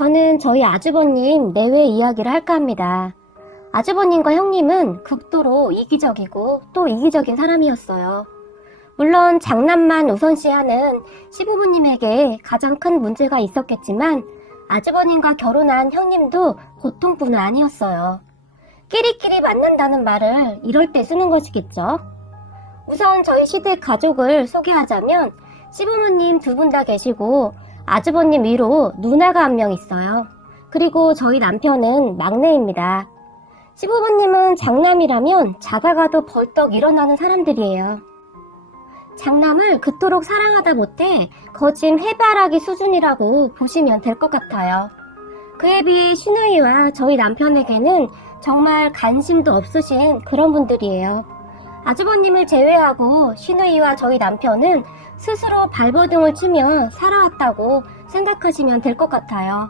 저는 저희 아주버님 내외 이야기를 할까 합니다. 아주버님과 형님은 극도로 이기적이고 또 이기적인 사람이었어요. 물론 장남만 우선시하는 시부모님에게 가장 큰 문제가 있었겠지만 아주버님과 결혼한 형님도 보통분은 아니었어요. 끼리끼리 만난다는 말을 이럴 때 쓰는 것이겠죠. 우선 저희 시댁 가족을 소개하자면 시부모님 두 분 다 계시고 아주버님 위로 누나가 한 명 있어요. 그리고 저희 남편은 막내입니다. 시부모님은 장남이라면 자다가도 벌떡 일어나는 사람들이에요. 장남을 그토록 사랑하다 못해 거진 해바라기 수준이라고 보시면 될 것 같아요. 그에 비해 시누이와 저희 남편에게는 정말 관심도 없으신 그런 분들이에요. 아주버님을 제외하고 시누이와 저희 남편은 스스로 발버둥을 치며 살아왔다고 생각하시면 될 것 같아요.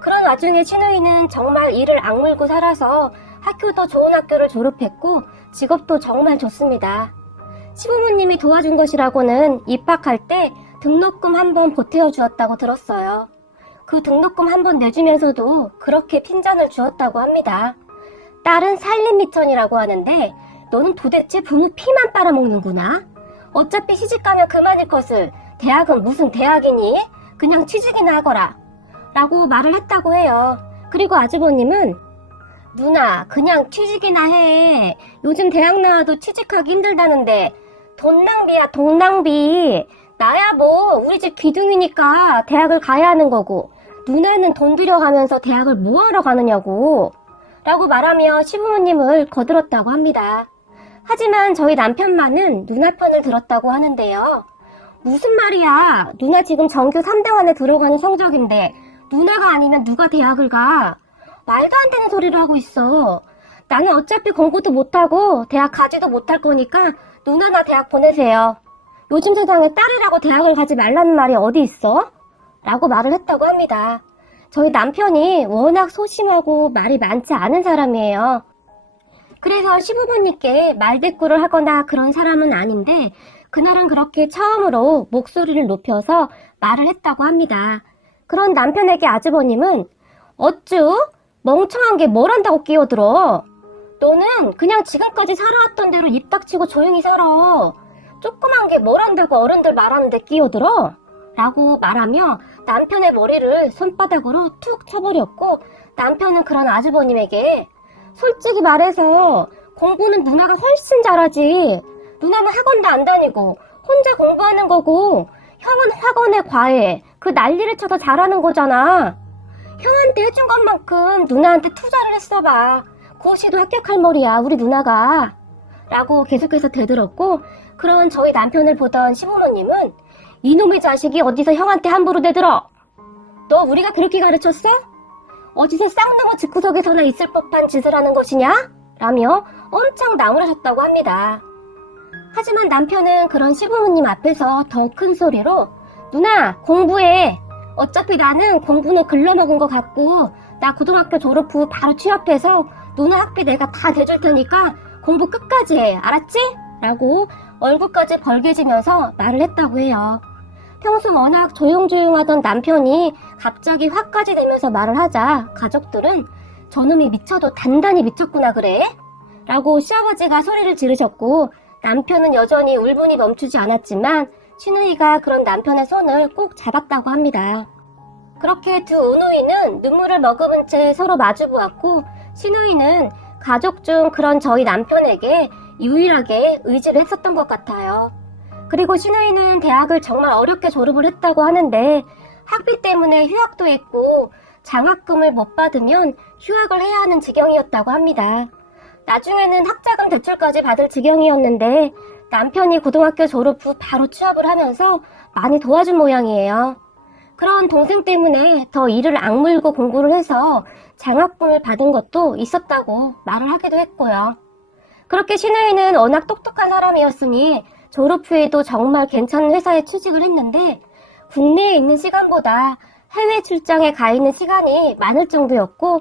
그런 와중에 시누이는 정말 이를 악물고 살아서 학교도 좋은 학교를 졸업했고 직업도 정말 좋습니다. 시부모님이 도와준 것이라고는 입학할 때 등록금 한번 보태어 주었다고 들었어요. 그 등록금 한번 내주면서도 그렇게 핀잔을 주었다고 합니다. 딸은 살림미천이라고 하는데 너는 도대체 부모 피만 빨아먹는구나? 어차피 시집가면 그만일 것을 대학은 무슨 대학이니? 그냥 취직이나 하거라 라고 말을 했다고 해요. 그리고 아주버님은 누나 그냥 취직이나 해. 요즘 대학 나와도 취직하기 힘들다는데 돈 낭비야 돈 낭비. 나야 뭐 우리 집 귀둥이니까 대학을 가야 하는 거고 누나는 돈 들여가면서 대학을 뭐하러 가느냐고 라고 말하며 시부모님을 거들었다고 합니다. 하지만 저희 남편만은 누나 편을 들었다고 하는데요. 무슨 말이야. 누나 지금 전교 3등안에 들어가는 성적인데 누나가 아니면 누가 대학을 가. 말도 안 되는 소리를 하고 있어. 나는 어차피 공부도 못하고 대학 가지도 못할 거니까 누나나 대학 보내세요. 요즘 세상에 딸이라고 대학을 가지 말라는 말이 어디 있어? 라고 말을 했다고 합니다. 저희 남편이 워낙 소심하고 말이 많지 않은 사람이에요. 그래서 시부모님께 말대꾸를 하거나 그런 사람은 아닌데 그날은 그렇게 처음으로 목소리를 높여서 말을 했다고 합니다. 그런 남편에게 아주버님은 어쭈? 멍청한 게 뭘 한다고 끼어들어? 너는 그냥 지금까지 살아왔던 대로 입 닥치고 조용히 살아. 조그만 게 뭘 한다고 어른들 말하는데 끼어들어? 라고 말하며 남편의 머리를 손바닥으로 툭 쳐버렸고 남편은 그런 아주버님에게 솔직히 말해서 공부는 누나가 훨씬 잘하지. 누나는 학원도 안 다니고 혼자 공부하는 거고 형은 학원에 과외 그 난리를 쳐서 잘하는 거잖아. 형한테 해준 것만큼 누나한테 투자를 했어봐. 고시도 합격할 머리야 우리 누나가 라고 계속해서 대들었고 그런 저희 남편을 보던 시부모님은 이놈의 자식이 어디서 형한테 함부로 대들어? 너 우리가 그렇게 가르쳤어? 어디서 쌍놈의 집구석에서나 있을 법한 짓을 하는 것이냐? 라며 엄청 나무라셨다고 합니다. 하지만 남편은 그런 시부모님 앞에서 더 큰 소리로 누나 공부해. 어차피 나는 공부는 글러먹은 것 같고 나 고등학교 졸업 후 바로 취업해서 누나 학비 내가 다 대줄 테니까 공부 끝까지 해. 알았지? 라고 얼굴까지 벌개지면서 말을 했다고 해요. 평소 워낙 조용조용하던 남편이 갑자기 화까지 내면서 말을 하자 가족들은 저놈이 미쳐도 단단히 미쳤구나 그래? 라고 시아버지가 소리를 지르셨고 남편은 여전히 울분이 멈추지 않았지만 시누이가 그런 남편의 손을 꼭 잡았다고 합니다. 그렇게 두 오누이는 눈물을 머금은 채 서로 마주보았고 시누이는 가족 중 그런 저희 남편에게 유일하게 의지를 했었던 것 같아요. 그리고 시누이는 대학을 정말 어렵게 졸업을 했다고 하는데 학비 때문에 휴학도 했고 장학금을 못 받으면 휴학을 해야 하는 지경이었다고 합니다. 나중에는 학자금 대출까지 받을 지경이었는데 남편이 고등학교 졸업 후 바로 취업을 하면서 많이 도와준 모양이에요. 그런 동생 때문에 더 이를 악물고 공부를 해서 장학금을 받은 것도 있었다고 말을 하기도 했고요. 그렇게 시누이는 워낙 똑똑한 사람이었으니 졸업 후에도 정말 괜찮은 회사에 취직을 했는데 국내에 있는 시간보다 해외 출장에 가 있는 시간이 많을 정도였고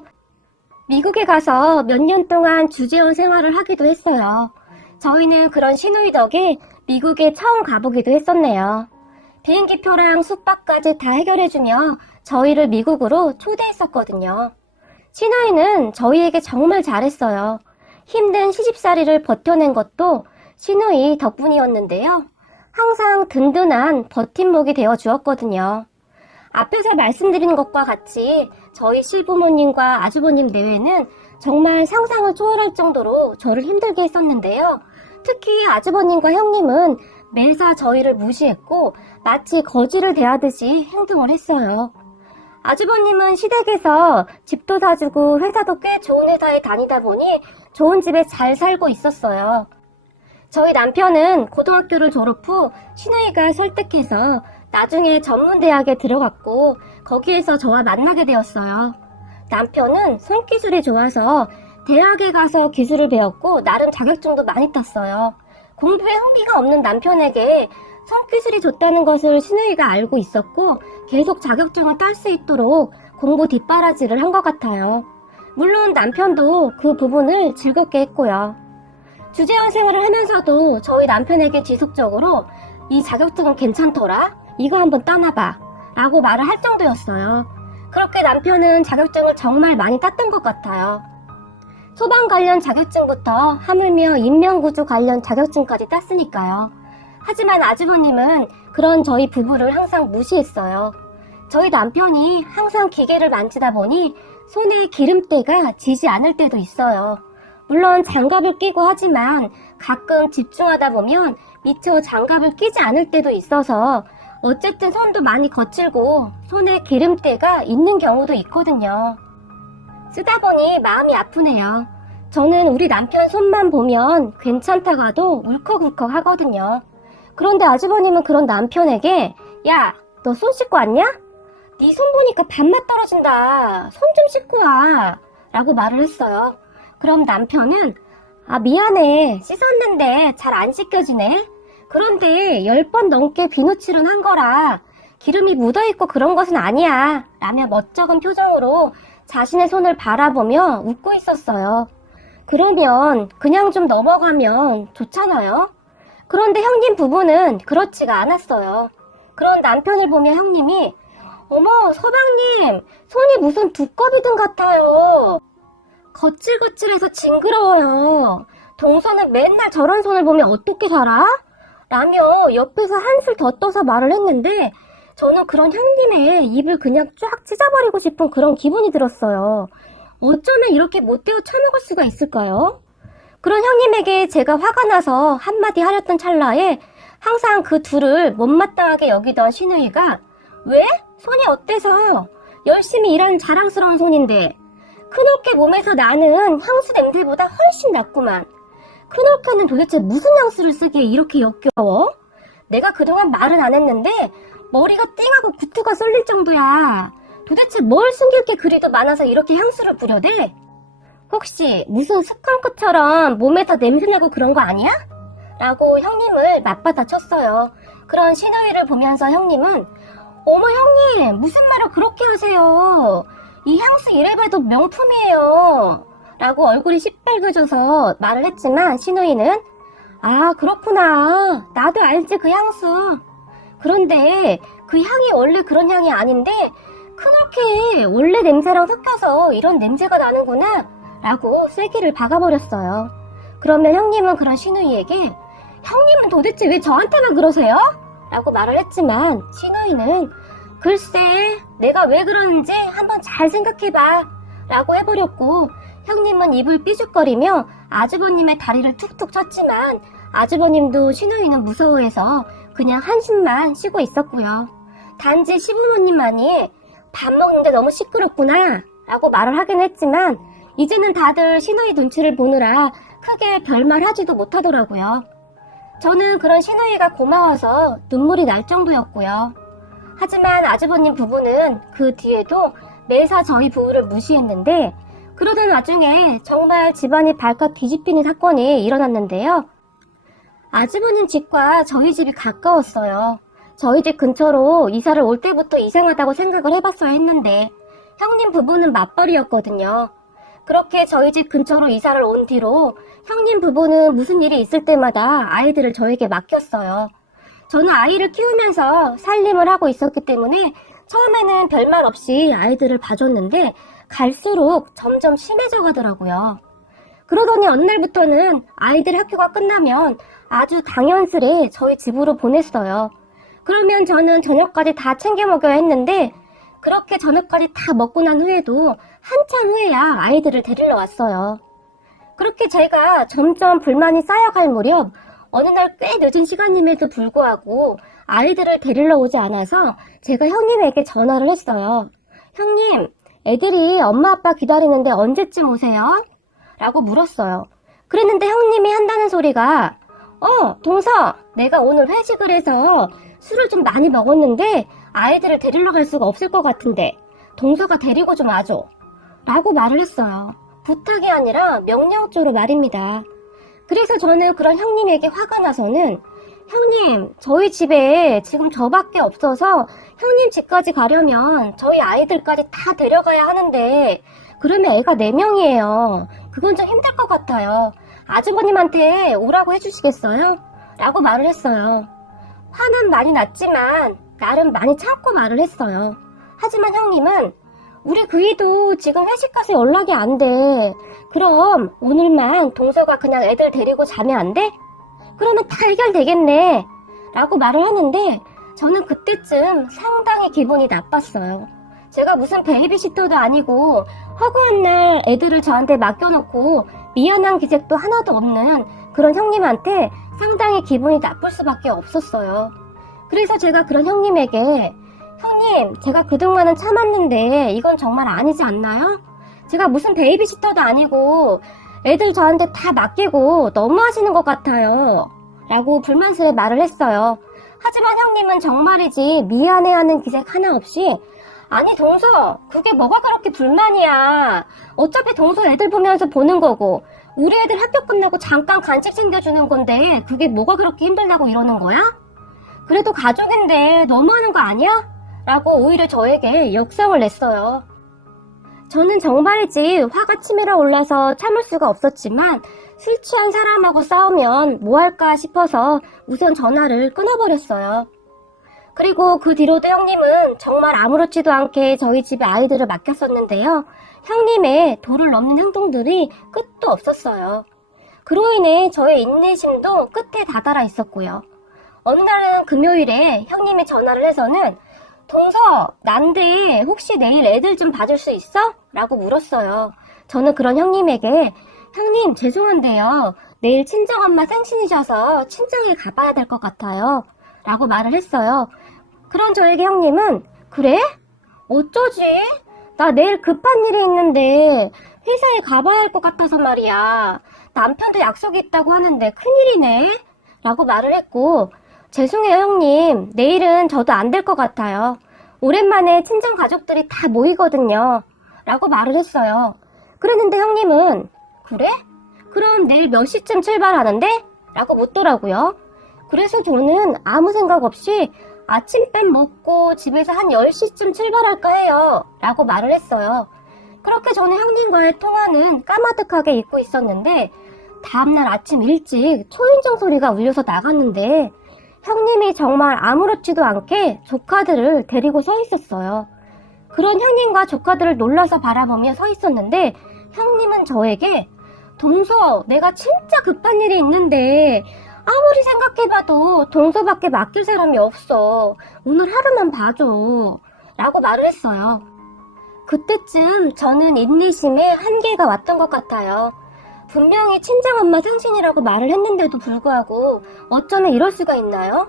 미국에 가서 몇 년 동안 주재원 생활을 하기도 했어요. 저희는 그런 시누이 덕에 미국에 처음 가보기도 했었네요. 비행기표랑 숙박까지 다 해결해주며 저희를 미국으로 초대했었거든요. 시누이는 저희에게 정말 잘했어요. 힘든 시집살이를 버텨낸 것도 시누이 덕분이었는데요. 항상 든든한 버팀목이 되어 주었거든요. 앞에서 말씀드린 것과 같이 저희 실부모님과 아주버님 내외는 정말 상상을 초월할 정도로 저를 힘들게 했었는데요. 특히 아주버님과 형님은 매사 저희를 무시했고 마치 거지를 대하듯이 행동을 했어요. 아주버님은 시댁에서 집도 사주고 회사도 꽤 좋은 회사에 다니다 보니 좋은 집에 잘 살고 있었어요. 저희 남편은 고등학교를 졸업 후 시누이가 설득해서 나중에 전문대학에 들어갔고 거기에서 저와 만나게 되었어요. 남편은 손기술이 좋아서 대학에 가서 기술을 배웠고 나름 자격증도 많이 땄어요. 공부에 흥미가 없는 남편에게 손기술이 좋다는 것을 시누이가 알고 있었고 계속 자격증을 딸 수 있도록 공부 뒷바라지를 한 것 같아요. 물론 남편도 그 부분을 즐겁게 했고요. 주재원 생활을 하면서도 저희 남편에게 지속적으로 이 자격증은 괜찮더라? 이거 한번 따놔봐 라고 말을 할 정도였어요. 그렇게 남편은 자격증을 정말 많이 땄던 것 같아요. 소방 관련 자격증부터 하물며 인명구조 관련 자격증까지 땄으니까요. 하지만 아주버님은 그런 저희 부부를 항상 무시했어요. 저희 남편이 항상 기계를 만지다 보니 손에 기름때가 지지 않을 때도 있어요. 물론 장갑을 끼고 하지만 가끔 집중하다 보면 미처 장갑을 끼지 않을 때도 있어서 어쨌든 손도 많이 거칠고 손에 기름때가 있는 경우도 있거든요. 쓰다 보니 마음이 아프네요. 저는 우리 남편 손만 보면 괜찮다가도 울컥울컥 하거든요. 그런데 아주버님은 그런 남편에게 야, 너 손 씻고 왔냐? 네 손 보니까 밥맛 떨어진다. 손 좀 씻고 와 라고 말을 했어요. 그럼 남편은 아 미안해 씻었는데 잘 안 씻겨지네. 그런데 10번 넘게 비누칠은 한 거라 기름이 묻어있고 그런 것은 아니야 라며 멋쩍은 표정으로 자신의 손을 바라보며 웃고 있었어요. 그러면 그냥 좀 넘어가면 좋잖아요. 그런데 형님 부부는 그렇지가 않았어요. 그런 남편을 보며 형님이 어머 서방님 손이 무슨 두꺼비등 같아요. 거칠거칠해서 징그러워요. 동서는 맨날 저런 손을 보면 어떻게 살아? 라며 옆에서 한술 더 떠서 말을 했는데 저는 그런 형님의 입을 그냥 쫙 찢어버리고 싶은 그런 기분이 들었어요. 어쩌면 이렇게 못되어 처먹을 수가 있을까요? 그런 형님에게 제가 화가 나서 한마디 하렸던 찰나에 항상 그 둘을 못마땅하게 여기던 시누이가 왜? 손이 어때서? 열심히 일하는 자랑스러운 손인데 큰어깨 몸에서 나는 향수 냄새보다 훨씬 낫구만. 큰어깨는 도대체 무슨 향수를 쓰기에 이렇게 역겨워? 내가 그동안 말은 안 했는데 머리가 띵하고 구트가 쏠릴 정도야. 도대체 뭘 숨길 게 그리도 많아서 이렇게 향수를 부려대? 혹시 무슨 스컹크처럼 몸에서 냄새나고 그런 거 아니야? 라고 형님을 맞받아 쳤어요. 그런 시누이를 보면서 형님은 어머 형님 무슨 말을 그렇게 하세요. 이 향수 이래봬도 명품이에요. 라고 얼굴이 시뻘개져서 말을 했지만 시누이는 아 그렇구나. 나도 알지 그 향수. 그런데 그 향이 원래 그런 향이 아닌데 큰어깨에 원래 냄새랑 섞여서 이런 냄새가 나는구나 라고 쐐기를 박아버렸어요. 그러면 형님은 그런 시누이에게 형님은 도대체 왜 저한테만 그러세요? 라고 말을 했지만 시누이는 글쎄 내가 왜 그러는지 한번 잘 생각해봐 라고 해버렸고 형님은 입을 삐죽거리며 아주버님의 다리를 툭툭 쳤지만 아주버님도 시누이는 무서워해서 그냥 한숨만 쉬고 있었고요. 단지 시부모님만이 밥 먹는데 너무 시끄럽구나 라고 말을 하긴 했지만 이제는 다들 시누이 눈치를 보느라 크게 별말 하지도 못하더라고요. 저는 그런 시누이가 고마워서 눈물이 날 정도였고요. 하지만 아주버님 부부는 그 뒤에도 매사 저희 부부를 무시했는데 그러던 와중에 정말 집안이 발칵 뒤집히는 사건이 일어났는데요. 아주버님 집과 저희 집이 가까웠어요. 저희 집 근처로 이사를 올 때부터 이상하다고 생각을 해봤어야 했는데 형님 부부는 맞벌이였거든요. 그렇게 저희 집 근처로 이사를 온 뒤로 형님 부부는 무슨 일이 있을 때마다 아이들을 저에게 맡겼어요. 저는 아이를 키우면서 살림을 하고 있었기 때문에 처음에는 별말 없이 아이들을 봐줬는데 갈수록 점점 심해져 가더라고요. 그러더니 어느 날부터는 아이들 학교가 끝나면 아주 당연스레 저희 집으로 보냈어요. 그러면 저는 저녁까지 다 챙겨 먹여야 했는데 그렇게 저녁까지 다 먹고 난 후에도 한참 후에야 아이들을 데리러 왔어요. 그렇게 제가 점점 불만이 쌓여갈 무렵 어느 날 꽤 늦은 시간임에도 불구하고 아이들을 데리러 오지 않아서 제가 형님에게 전화를 했어요. 형님, 애들이 엄마 아빠 기다리는데 언제쯤 오세요? 라고 물었어요. 그랬는데 형님이 한다는 소리가 동서, 내가 오늘 회식을 해서 술을 좀 많이 먹었는데 아이들을 데리러 갈 수가 없을 것 같은데 동서가 데리고 좀 와줘 라고 말을 했어요. 부탁이 아니라 명령조로 말입니다. 그래서 저는 그런 형님에게 화가 나서는 형님, 저희 집에 지금 저밖에 없어서 형님 집까지 가려면 저희 아이들까지 다 데려가야 하는데 그러면 애가 4명이에요. 그건 좀 힘들 것 같아요. 아주버님한테 오라고 해주시겠어요? 라고 말을 했어요. 화는 많이 났지만 나름 많이 참고 말을 했어요. 하지만 형님은 우리 그이도 지금 회식 가서 연락이 안 돼. 그럼 오늘만 동서가 그냥 애들 데리고 자면 안 돼? 그러면 다 해결되겠네. 라고 말을 하는데 저는 그때쯤 상당히 기분이 나빴어요. 제가 무슨 베이비시터도 아니고 허구한 날 애들을 저한테 맡겨놓고 미안한 기색도 하나도 없는 그런 형님한테 상당히 기분이 나쁠 수밖에 없었어요. 그래서 제가 그런 형님에게 형님, 제가 그동안은 참았는데 이건 정말 아니지 않나요? 제가 무슨 베이비시터도 아니고 애들 저한테 다 맡기고 너무하시는 것 같아요. 라고 불만스레 말을 했어요. 하지만 형님은 정말이지 미안해하는 기색 하나 없이 아니 동서, 그게 뭐가 그렇게 불만이야. 어차피 동서 애들 보면서 보는 거고 우리 애들 학교 끝나고 잠깐 간식 챙겨주는 건데 그게 뭐가 그렇게 힘들다고 이러는 거야? 그래도 가족인데 너무하는 거 아니야? 라고 오히려 저에게 역성을 냈어요. 저는 정말이지 화가 치밀어 올라서 참을 수가 없었지만 술 취한 사람하고 싸우면 뭐 할까 싶어서 우선 전화를 끊어버렸어요. 그리고 그 뒤로도 형님은 정말 아무렇지도 않게 저희 집에 아이들을 맡겼었는데요. 형님의 도를 넘는 행동들이 끝도 없었어요. 그로 인해 저의 인내심도 끝에 다다라 있었고요. 어느 날은 금요일에 형님이 전화를 해서는 동서, 난데 혹시 내일 애들 좀 봐줄 수 있어? 라고 물었어요. 저는 그런 형님에게 형님 죄송한데요. 내일 친정엄마 생신이셔서 친정에 가봐야 될 것 같아요. 라고 말을 했어요. 그런 저에게 형님은 그래? 어쩌지? 나 내일 급한 일이 있는데 회사에 가봐야 할 것 같아서 말이야. 남편도 약속이 있다고 하는데 큰일이네. 라고 말을 했고 죄송해요 형님. 내일은 저도 안 될 것 같아요. 오랜만에 친정 가족들이 다 모이거든요. 라고 말을 했어요. 그랬는데 형님은 그래? 그럼 내일 몇 시쯤 출발하는데? 라고 묻더라고요. 그래서 저는 아무 생각 없이 아침밥 먹고 집에서 한 10시쯤 출발할까 해요. 라고 말을 했어요. 그렇게 저는 형님과의 통화는 까마득하게 잊고 있었는데 다음날 아침 일찍 초인종 소리가 울려서 나갔는데 형님이 정말 아무렇지도 않게 조카들을 데리고 서 있었어요. 그런 형님과 조카들을 놀라서 바라보며 서 있었는데 형님은 저에게 동서, 내가 진짜 급한 일이 있는데 아무리 생각해봐도 동서밖에 맡길 사람이 없어. 오늘 하루만 봐줘. 라고 말을 했어요. 그때쯤 저는 인내심에 한계가 왔던 것 같아요. 분명히 친정엄마 생신이라고 말을 했는데도 불구하고 어쩌면 이럴 수가 있나요?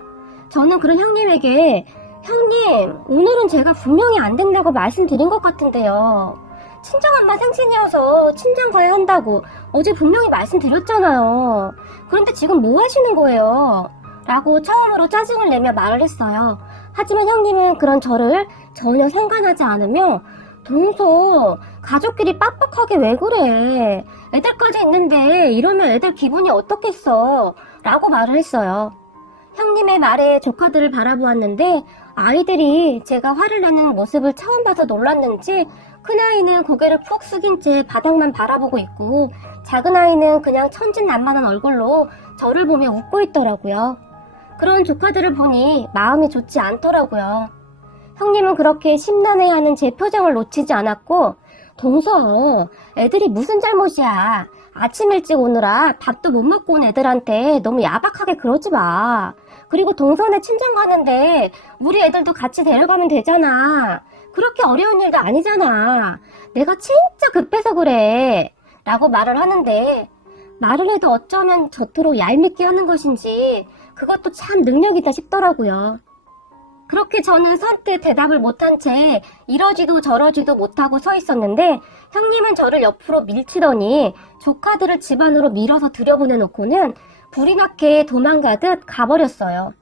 저는 그런 형님에게 형님, 오늘은 제가 분명히 안 된다고 말씀드린 것 같은데요. 친정엄마 생신이어서 친정 가야 한다고 어제 분명히 말씀드렸잖아요. 그런데 지금 뭐 하시는 거예요? 라고 처음으로 짜증을 내며 말을 했어요. 하지만 형님은 그런 저를 전혀 상관하지 않으며 동서, 가족끼리 빡빡하게 왜 그래? 애들까지 있는데 이러면 애들 기분이 어떻겠어? 라고 말을 했어요. 형님의 말에 조카들을 바라보았는데 아이들이 제가 화를 내는 모습을 처음 봐서 놀랐는지 큰아이는 고개를 푹 숙인 채 바닥만 바라보고 있고 작은아이는 그냥 천진난만한 얼굴로 저를 보며 웃고 있더라고요. 그런 조카들을 보니 마음이 좋지 않더라고요. 형님은 그렇게 심란해하는 제 표정을 놓치지 않았고, 동서, 애들이 무슨 잘못이야. 아침 일찍 오느라 밥도 못 먹고 온 애들한테 너무 야박하게 그러지 마. 그리고 동선에 친정 가는데 우리 애들도 같이 데려가면 되잖아. 그렇게 어려운 일도 아니잖아. 내가 진짜 급해서 그래. 라고 말을 하는데, 말을 해도 어쩌면 저토록 얄밉게 하는 것인지 그것도 참 능력이다 싶더라고요. 그렇게 저는 선뜻 대답을 못한 채 이러지도 저러지도 못하고 서 있었는데, 형님은 저를 옆으로 밀치더니 조카들을 집 안으로 밀어서 들여보내놓고는 불이 나게 도망가듯 가버렸어요.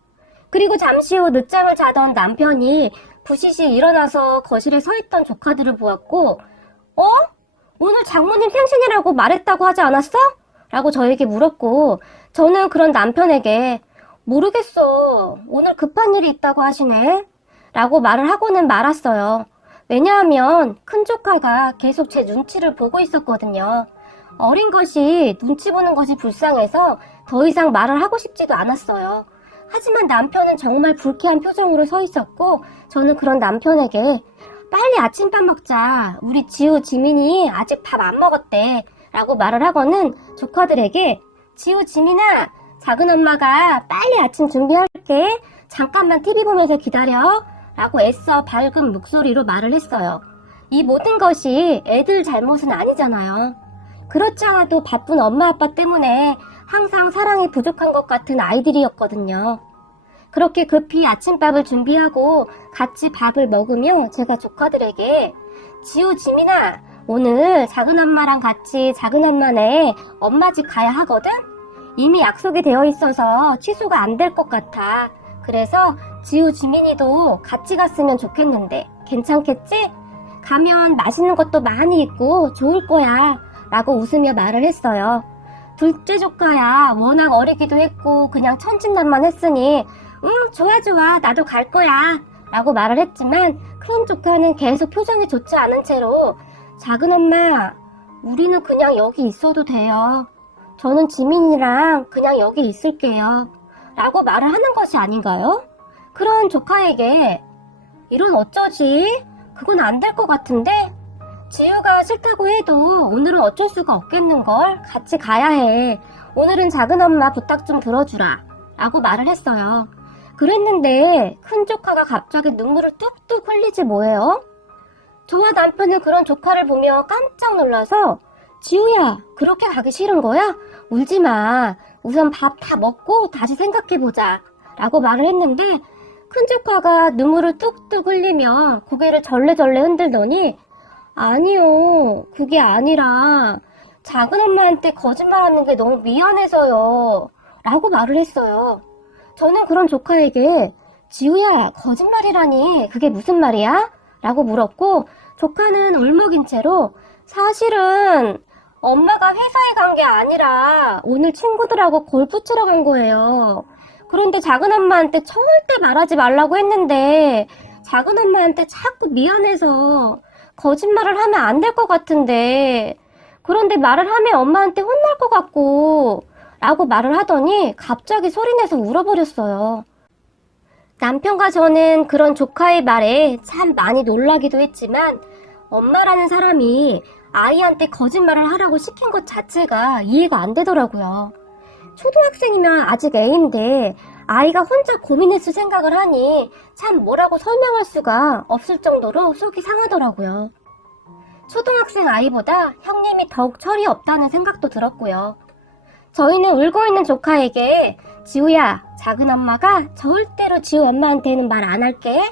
그리고 잠시 후 늦잠을 자던 남편이 부시시 일어나서 거실에 서 있던 조카들을 보았고, 오늘 장모님 생신이라고 말했다고 하지 않았어? 라고 저에게 물었고, 저는 그런 남편에게 모르겠어. 오늘 급한 일이 있다고 하시네. 라고 말을 하고는 말았어요. 왜냐하면 큰 조카가 계속 제 눈치를 보고 있었거든요. 어린 것이 눈치 보는 것이 불쌍해서 더 이상 말을 하고 싶지도 않았어요. 하지만 남편은 정말 불쾌한 표정으로 서 있었고, 저는 그런 남편에게 빨리 아침밥 먹자. 우리 지우, 지민이 아직 밥 안 먹었대. 라고 말을 하고는 조카들에게 지우, 지민아, 작은 엄마가 빨리 아침 준비할게. 잠깐만 TV 보면서 기다려. 라고 애써 밝은 목소리로 말을 했어요. 이 모든 것이 애들 잘못은 아니잖아요. 그렇지 않아도 바쁜 엄마 아빠 때문에 항상 사랑이 부족한 것 같은 아이들이었거든요. 그렇게 급히 아침밥을 준비하고 같이 밥을 먹으며 제가 조카들에게 지우, 지민아, 오늘 작은 엄마랑 같이 작은 엄마네 엄마 집 가야 하거든? 이미 약속이 되어 있어서 취소가 안 될 것 같아. 그래서 지우, 지민이도 같이 갔으면 좋겠는데 괜찮겠지? 가면 맛있는 것도 많이 있고 좋을 거야. 라고 웃으며 말을 했어요. 둘째 조카야 워낙 어리기도 했고 그냥 천진난만했으니 좋아 좋아 나도 갈 거야. 라고 말을 했지만 큰 조카는 계속 표정이 좋지 않은 채로 작은 엄마, 우리는 그냥 여기 있어도 돼요. 저는 지민이랑 그냥 여기 있을게요. 라고 말을 하는 것이 아닌가요? 그런 조카에게 이런 어쩌지? 그건 안 될 것 같은데? 지우가 싫다고 해도 오늘은 어쩔 수가 없겠는걸? 같이 가야 해. 오늘은 작은 엄마 부탁 좀 들어주라. 라고 말을 했어요. 그랬는데 큰 조카가 갑자기 눈물을 뚝뚝 흘리지 뭐예요? 저와 남편은 그런 조카를 보며 깜짝 놀라서 지우야, 그렇게 가기 싫은 거야? 울지 마. 우선 밥 다 먹고 다시 생각해보자. 라고 말을 했는데 큰 조카가 눈물을 뚝뚝 흘리며 고개를 절레절레 흔들더니 아니요, 그게 아니라 작은 엄마한테 거짓말하는 게 너무 미안해서요. 라고 말을 했어요. 저는 그런 조카에게 지우야, 거짓말이라니 그게 무슨 말이야? 라고 물었고 조카는 울먹인 채로 사실은 엄마가 회사에 간 게 아니라 오늘 친구들하고 골프 치러 간 거예요. 그런데 작은 엄마한테 절대 말하지 말라고 했는데 작은 엄마한테 자꾸 미안해서 거짓말을 하면 안 될 것 같은데 그런데 말을 하면 엄마한테 혼날 것 같고 라고 말을 하더니 갑자기 소리내서 울어버렸어요. 남편과 저는 그런 조카의 말에 참 많이 놀라기도 했지만 엄마라는 사람이 아이한테 거짓말을 하라고 시킨 것 자체가 이해가 안 되더라고요. 초등학생이면 아직 애인데 아이가 혼자 고민했을 생각을 하니 참 뭐라고 설명할 수가 없을 정도로 속이 상하더라고요. 초등학생 아이보다 형님이 더욱 철이 없다는 생각도 들었고요. 저희는 울고 있는 조카에게 지우야, 작은 엄마가 절대로 지우 엄마한테는 말 안 할게.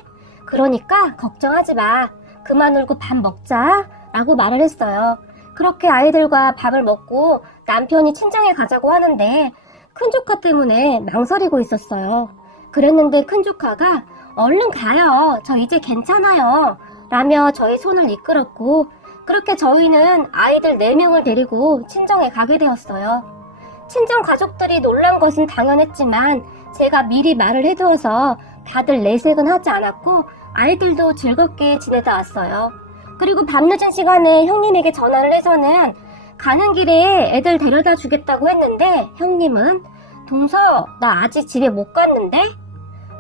그러니까 걱정하지 마. 그만 울고 밥 먹자. 라고 말을 했어요. 그렇게 아이들과 밥을 먹고 남편이 친정에 가자고 하는데 큰 조카 때문에 망설이고 있었어요. 그랬는데 큰 조카가 얼른 가요. 저 이제 괜찮아요. 라며 저의 손을 이끌었고 그렇게 저희는 아이들 4명을 데리고 친정에 가게 되었어요. 친정 가족들이 놀란 것은 당연했지만 제가 미리 말을 해두어서 다들 내색은 하지 않았고 아이들도 즐겁게 지내다 왔어요. 그리고 밤늦은 시간에 형님에게 전화를 해서는 가는 길에 애들 데려다 주겠다고 했는데 형님은 동서, 나 아직 집에 못 갔는데?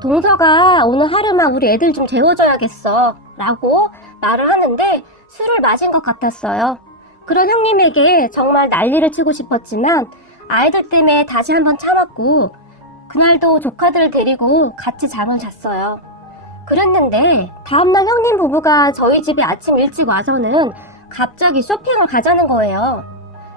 동서가 오늘 하루만 우리 애들 좀 재워줘야겠어. 라고 말을 하는데 술을 마신 것 같았어요. 그런 형님에게 정말 난리를 치고 싶었지만 아이들 때문에 다시 한번 참았고 그날도 조카들을 데리고 같이 잠을 잤어요. 그랬는데 다음날 형님 부부가 저희 집에 아침 일찍 와서는 갑자기 쇼핑을 가자는 거예요.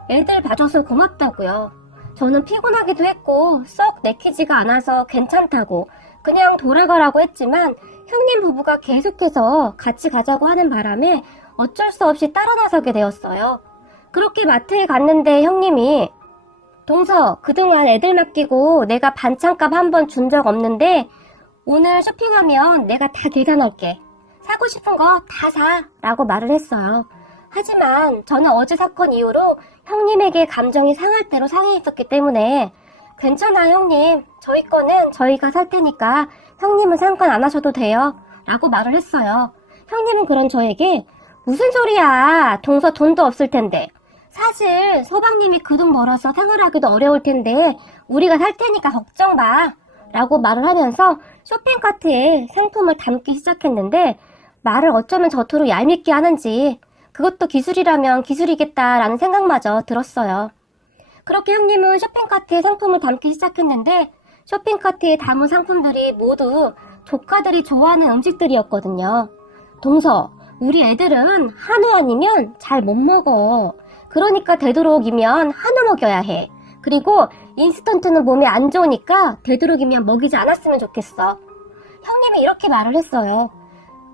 애들 봐줘서 고맙다고요. 저는 피곤하기도 했고 썩 내키지가 않아서 괜찮다고 그냥 돌아가라고 했지만 형님 부부가 계속해서 같이 가자고 하는 바람에 어쩔 수 없이 따라 나서게 되었어요. 그렇게 마트에 갔는데 형님이 동서, 그동안 애들 맡기고 내가 반찬값 한 번 준 적 없는데 오늘 쇼핑하면 내가 다 계산할게. 사고 싶은 거 다 사. 라고 말을 했어요. 하지만 저는 어제 사건 이후로 형님에게 감정이 상할 대로 상해있었기 때문에 괜찮아 형님. 저희 거는 저희가 살 테니까 형님은 상관 안 하셔도 돼요. 라고 말을 했어요. 형님은 그런 저에게 무슨 소리야. 동서 돈도 없을 텐데. 사실 서방님이 그 돈 벌어서 생활하기도 어려울 텐데 우리가 살 테니까 걱정 마. 라고 말을 하면서 쇼핑카트에 상품을 담기 시작했는데 말을 어쩌면 저토록 얄밉게 하는지 그것도 기술이라면 기술이겠다라는 생각마저 들었어요. 그렇게 형님은 쇼핑카트에 상품을 담기 시작했는데 쇼핑카트에 담은 상품들이 모두 조카들이 좋아하는 음식들이었거든요. 동서, 우리 애들은 한우 아니면 잘 못 먹어. 그러니까 되도록이면 한우 먹여야 해. 그리고 인스턴트는 몸에 안 좋으니까 되도록이면 먹이지 않았으면 좋겠어. 형님이 이렇게 말을 했어요.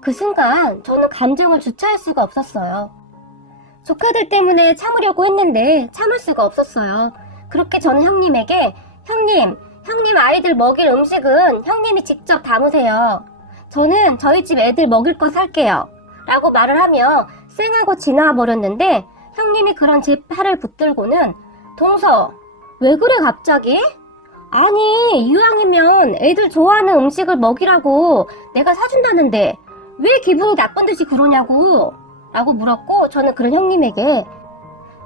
그 순간 저는 감정을 주체할 수가 없었어요. 조카들 때문에 참으려고 했는데 참을 수가 없었어요. 그렇게 저는 형님에게 형님 아이들 먹일 음식은 형님이 직접 담으세요. 저는 저희 집 애들 먹일 거 살게요. 라고 말을 하며 쌩하고 지나와 버렸는데 형님이 그런 제 팔을 붙들고는 동서, 왜 그래 갑자기? 아니 이왕이면 애들 좋아하는 음식을 먹이라고 내가 사준다는데 왜 기분이 나쁜 듯이 그러냐고 라고 물었고 저는 그런 형님에게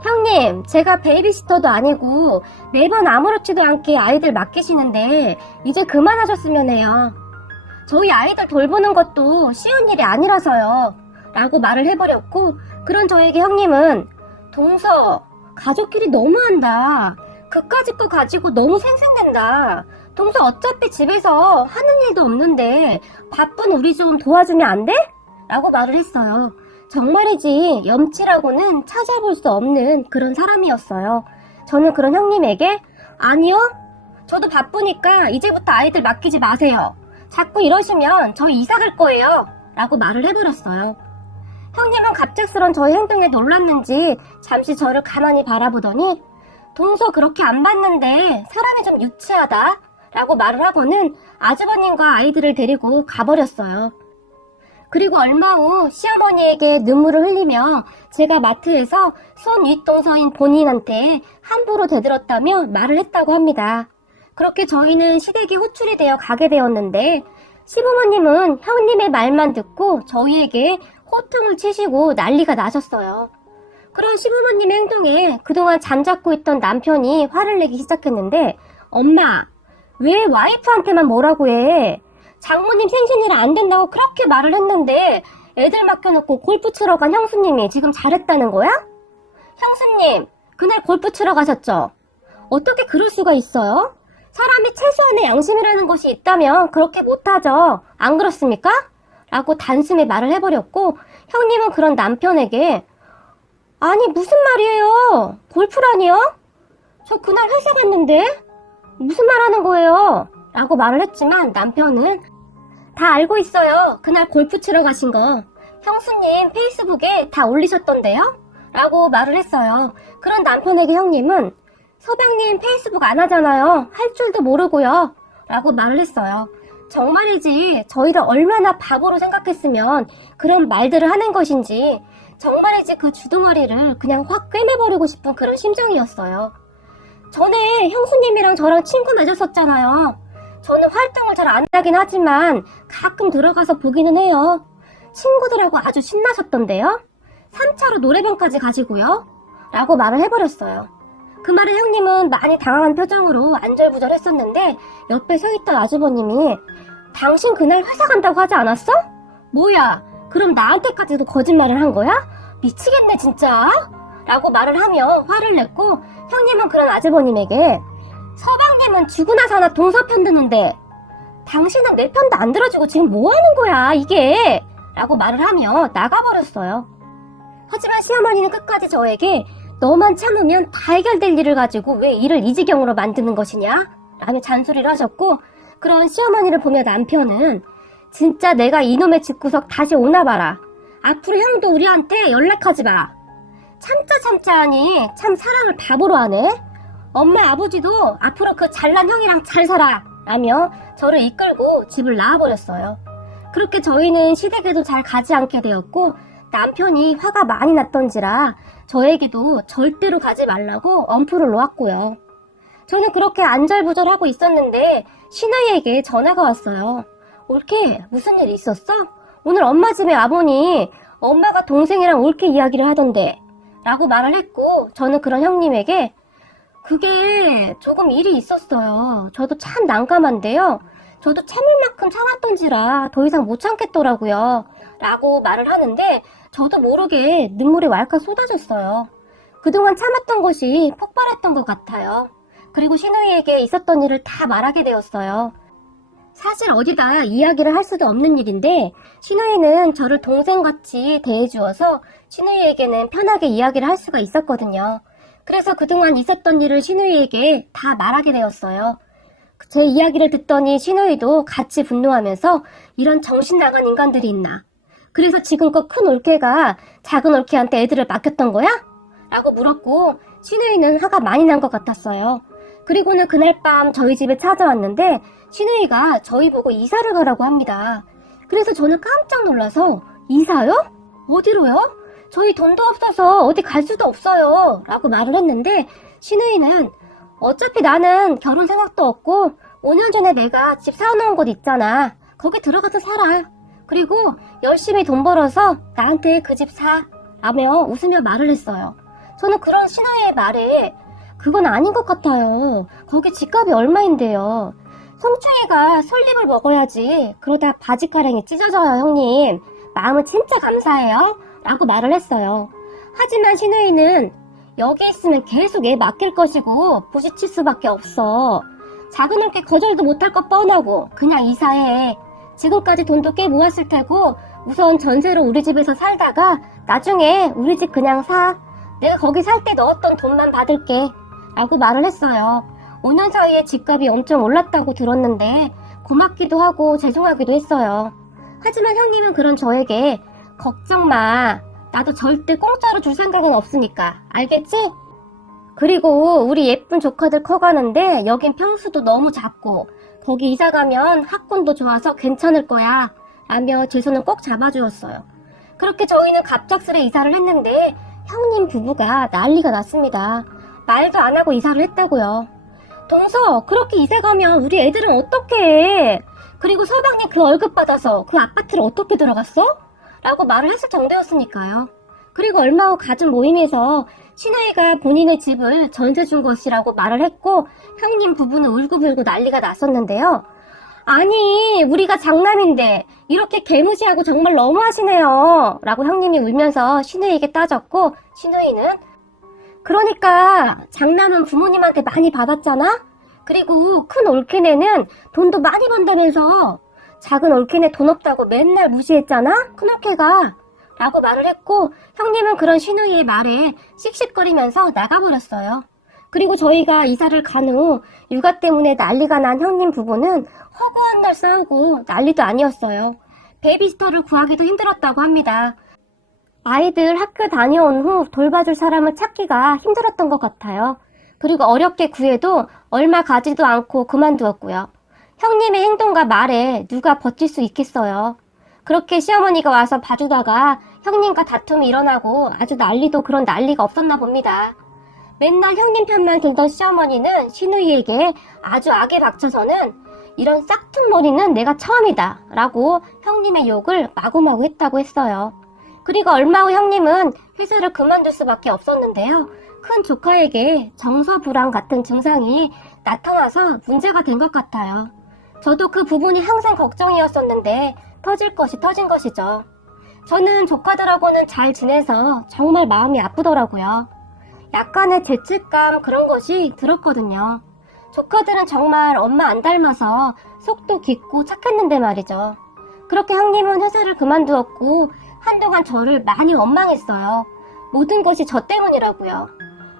형님 제가 베이비시터도 아니고 매번 아무렇지도 않게 아이들 맡기시는데 이제 그만하셨으면 해요. 저희 아이들 돌보는 것도 쉬운 일이 아니라서요. 라고 말을 해버렸고 그런 저에게 형님은 동서 가족끼리 너무한다. 그까짓 거 가지고 너무 생생낸다. 동서 어차피 집에서 하는 일도 없는데 바쁜 우리 좀 도와주면 안 돼? 라고 말을 했어요. 정말이지 염치라고는 찾아볼 수 없는 그런 사람이었어요. 저는 그런 형님에게 아니요. 저도 바쁘니까 이제부터 아이들 맡기지 마세요. 자꾸 이러시면 저희 이사 갈 거예요. 라고 말을 해버렸어요. 형님은 갑작스런 저의 행동에 놀랐는지 잠시 저를 가만히 바라보더니 동서 그렇게 안 봤는데 사람이 좀 유치하다 라고 말을 하고는 아주버님과 아이들을 데리고 가버렸어요. 그리고 얼마 후 시어머니에게 눈물을 흘리며 제가 마트에서 손 윗동서인 본인한테 함부로 대들었다며 말을 했다고 합니다. 그렇게 저희는 시댁이 호출이 되어 가게 되었는데 시부모님은 형님의 말만 듣고 저희에게 호통을 치시고 난리가 나셨어요. 그런 시부모님의 행동에 그동안 잠자코 있던 남편이 화를 내기 시작했는데 엄마, 왜 와이프한테만 뭐라고 해? 장모님 생신이라 안 된다고 그렇게 말을 했는데 애들 맡겨놓고 골프 치러 간 형수님이 지금 잘했다는 거야? 형수님, 그날 골프 치러 가셨죠? 어떻게 그럴 수가 있어요? 사람이 최소한의 양심이라는 것이 있다면 그렇게 못하죠. 안 그렇습니까? 라고 단숨에 말을 해버렸고 형님은 그런 남편에게 아니 무슨 말이에요? 골프라니요? 저 그날 회사 갔는데? 무슨 말 하는 거예요? 라고 말을 했지만 남편은 다 알고 있어요. 그날 골프 치러 가신 거. 형수님 페이스북에 다 올리셨던데요? 라고 말을 했어요. 그런 남편에게 형님은 서방님 페이스북 안 하잖아요. 할 줄도 모르고요. 라고 말을 했어요. 정말이지 저희를 얼마나 바보로 생각했으면 그런 말들을 하는 것인지 정말이지 그 주둥아리를 그냥 확 꿰매버리고 싶은 그런 심정이었어요. 전에 형수님이랑 저랑 친구 맺었었잖아요. 저는 활동을 잘 안 하긴 하지만 가끔 들어가서 보기는 해요. 친구들하고 아주 신나셨던데요. 3차로 노래방까지 가시고요. 라고 말을 해버렸어요. 그 말에 형님은 많이 당황한 표정으로 안절부절했었는데 옆에 서 있던 아주버님이 당신 그날 회사 간다고 하지 않았어? 뭐야? 그럼 나한테까지도 거짓말을 한 거야? 미치겠네 진짜. 라고 말을 하며 화를 냈고 형님은 그런 아주버님에게 서방님은 죽으나 사나 동서편 드는데 당신은 내 편도 안 들어주고 지금 뭐 하는 거야 이게? 라고 말을 하며 나가버렸어요. 하지만 시어머니는 끝까지 저에게 너만 참으면 다 해결될 일을 가지고 왜 일을 이 지경으로 만드는 것이냐? 라며 잔소리를 하셨고 그런 시어머니를 보며 남편은 진짜 내가 이놈의 집구석 다시 오나 봐라. 앞으로 형도 우리한테 연락하지 마. 참자 하니 참 사랑을 바보로 하네. 엄마 아버지도 앞으로 그 잘난 형이랑 잘 살아 라며 저를 이끌고 집을 나와버렸어요. 그렇게 저희는 시댁에도 잘 가지 않게 되었고 남편이 화가 많이 났던지라 저에게도 절대로 가지 말라고 엄포를 놓았고요. 저는 그렇게 안절부절하고 있었는데 시누이에게 전화가 왔어요. 올케 무슨 일 있었어? 오늘 엄마 집에 와보니 엄마가 동생이랑 올케 이야기를 하던데 라고 말을 했고 저는 그런 형님에게 그게 조금 일이 있었어요. 저도 참 난감한데요. 저도 참을 만큼 참았던지라 더 이상 못 참겠더라고요. 라고 말을 하는데 저도 모르게 눈물이 왈칵 쏟아졌어요. 그동안 참았던 것이 폭발했던 것 같아요. 그리고 시누이에게 있었던 일을 다 말하게 되었어요. 사실 어디다 이야기를 할 수도 없는 일인데 시누이는 저를 동생같이 대해주어서 시누이에게는 편하게 이야기를 할 수가 있었거든요. 그래서 그동안 있었던 일을 시누이에게 다 말하게 되었어요. 제 이야기를 듣더니 시누이도 같이 분노하면서 이런 정신 나간 인간들이 있나? 그래서 지금껏 큰 올케가 작은 올케한테 애들을 맡겼던 거야? 라고 물었고 시누이는 화가 많이 난 것 같았어요. 그리고는 그날 밤 저희 집에 찾아왔는데 시누이가 저희 보고 이사를 가라고 합니다. 그래서 저는 깜짝 놀라서 이사요? 어디로요? 저희 돈도 없어서 어디 갈 수도 없어요 라고 말을 했는데 시누이는 어차피 나는 결혼 생각도 없고 5년 전에 내가 집 사놓은 곳 있잖아. 거기 들어가서 살아. 그리고 열심히 돈 벌어서 나한테 그 집 사 라며 웃으며 말을 했어요. 저는 그런 시누이의 말에 그건 아닌 것 같아요. 거기 집값이 얼마인데요. 송충이가 솔잎을 먹어야지. 그러다 바지가랑이 찢어져요 형님. 마음은 진짜 감사해요 라고 말을 했어요. 하지만 시누이는 여기 있으면 계속 애 맡길 것이고 부딪힐 수밖에 없어. 작은 올케 거절도 못할 것 뻔하고 그냥 이사해. 지금까지 돈도 꽤 모았을 테고 우선 전세로 우리 집에서 살다가 나중에 우리 집 그냥 사. 내가 거기 살 때 넣었던 돈만 받을게 라고 말을 했어요. 5년 사이에 집값이 엄청 올랐다고 들었는데 고맙기도 하고 죄송하기도 했어요. 하지만 형님은 그런 저에게 걱정 마. 나도 절대 공짜로 줄 생각은 없으니까. 알겠지? 그리고 우리 예쁜 조카들 커가는데 여긴 평수도 너무 작고 거기 이사 가면 학군도 좋아서 괜찮을 거야 라며 제 손을 꼭 잡아주었어요. 그렇게 저희는 갑작스레 이사를 했는데 형님 부부가 난리가 났습니다. 말도 안 하고 이사를 했다고요. 동서 그렇게 이사 가면 우리 애들은 어떻게 해? 그리고 서방님 그 월급 받아서 그 아파트를 어떻게 들어갔어? 라고 말을 했을 정도였으니까요. 그리고 얼마 후 가족 모임에서 시누이가 본인의 집을 전세 준 것이라고 말을 했고 형님 부부는 울고불고 난리가 났었는데요. 아니 우리가 장남인데 이렇게 개무시하고 정말 너무하시네요 라고 형님이 울면서 시누이에게 따졌고 시누이는 그러니까 장남은 부모님한테 많이 받았잖아? 그리고 큰 올케네는 돈도 많이 번다면서 작은 올케네 돈 없다고 맨날 무시했잖아? 큰 올케가 라고 말을 했고 형님은 그런 시누이의 말에 씩씩거리면서 나가버렸어요. 그리고 저희가 이사를 간 후 육아 때문에 난리가 난 형님 부부는 허구한 날 싸우고 난리도 아니었어요. 베이비시터를 구하기도 힘들었다고 합니다. 아이들 학교 다녀온 후 돌봐줄 사람을 찾기가 힘들었던 것 같아요. 그리고 어렵게 구해도 얼마 가지도 않고 그만두었고요. 형님의 행동과 말에 누가 버틸 수 있겠어요. 그렇게 시어머니가 와서 봐주다가 형님과 다툼이 일어나고 아주 난리도 그런 난리가 없었나 봅니다. 맨날 형님 편만 들던 시어머니는 시누이에게 아주 악에 박쳐서는 이런 싹튼 머리는 내가 처음이다 라고 형님의 욕을 마구마구 했다고 했어요. 그리고 얼마 후 형님은 회사를 그만둘 수밖에 없었는데요. 큰 조카에게 정서불안 같은 증상이 나타나서 문제가 된 것 같아요. 저도 그 부분이 항상 걱정이었었는데 터질 것이 터진 것이죠. 저는 조카들하고는 잘 지내서 정말 마음이 아프더라고요. 약간의 죄책감 그런 것이 들었거든요. 조카들은 정말 엄마 안 닮아서 속도 깊고 착했는데 말이죠. 그렇게 형님은 회사를 그만두었고 한동안 저를 많이 원망했어요. 모든 것이 저 때문이라고요.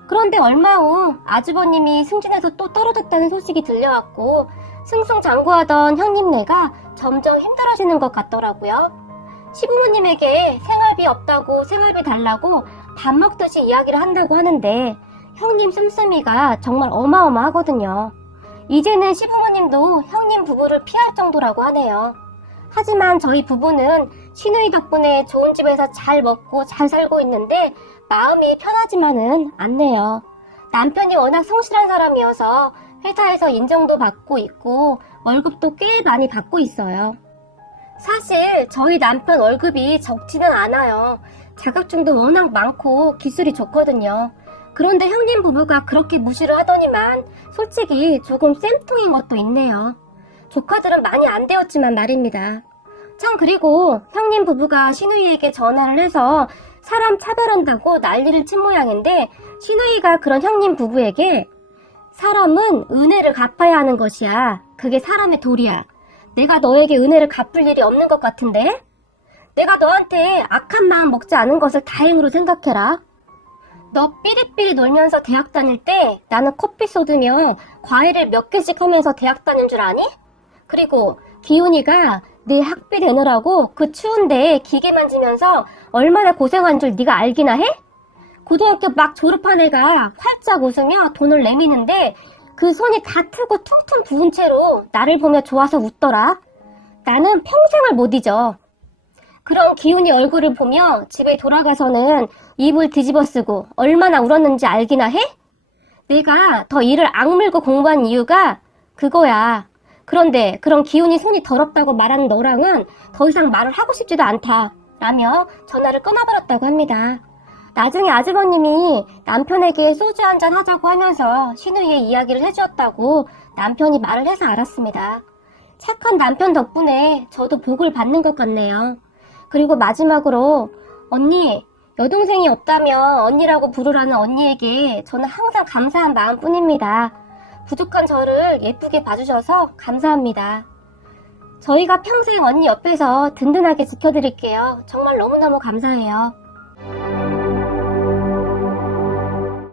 그런데 얼마 후 아주버님이 승진해서 또 떨어졌다는 소식이 들려왔고 승승장구하던 형님네가 점점 힘들어지는 것 같더라고요. 시부모님에게 생활비 없다고 생활비 달라고 밥 먹듯이 이야기를 한다고 하는데 형님 씀씀이가 정말 어마어마하거든요. 이제는 시부모님도 형님 부부를 피할 정도라고 하네요. 하지만 저희 부부는 시누이 덕분에 좋은 집에서 잘 먹고 잘 살고 있는데 마음이 편하지만은 않네요. 남편이 워낙 성실한 사람이어서 회사에서 인정도 받고 있고 월급도 꽤 많이 받고 있어요. 사실 저희 남편 월급이 적지는 않아요. 자격증도 워낙 많고 기술이 좋거든요. 그런데 형님 부부가 그렇게 무시를 하더니만 솔직히 조금 쌤통인 것도 있네요. 조카들은 많이 안 되었지만 말입니다. 참 그리고 형님 부부가 시누이에게 전화를 해서 사람 차별한다고 난리를 친 모양인데 시누이가 그런 형님 부부에게 사람은 은혜를 갚아야 하는 것이야. 그게 사람의 도리야. 내가 너에게 은혜를 갚을 일이 없는 것 같은데? 내가 너한테 악한 마음 먹지 않은 것을 다행으로 생각해라. 너 삐리삐리 놀면서 대학 다닐 때 나는 커피 쏟으며 과일을 몇 개씩 하면서 대학 다닌 줄 아니? 그리고 기훈이가 내 학비 내느라고 그 추운데 기계 만지면서 얼마나 고생한 줄 네가 알기나 해? 고등학교 막 졸업한 애가 활짝 웃으며 돈을 내미는데 그 손이 다 트고 퉁퉁 부은 채로 나를 보며 좋아서 웃더라. 나는 평생을 못 잊어. 그런 기훈이 얼굴을 보며 집에 돌아가서는 이불 뒤집어 쓰고 얼마나 울었는지 알기나 해? 내가 더 이를 악물고 공부한 이유가 그거야. 그런데 그런 기훈이 손이 더럽다고 말하는 너랑은 더 이상 말을 하고 싶지도 않다. 라며 전화를 끊어버렸다고 합니다. 나중에 아주버님이 남편에게 소주 한잔 하자고 하면서 시누이의 이야기를 해주었다고 남편이 말을 해서 알았습니다. 착한 남편 덕분에 저도 복을 받는 것 같네요. 그리고 마지막으로 언니, 여동생이 없다면 언니라고 부르라는 언니에게 저는 항상 감사한 마음뿐입니다. 부족한 저를 예쁘게 봐주셔서 감사합니다. 저희가 평생 언니 옆에서 든든하게 지켜드릴게요. 정말 너무너무 감사해요.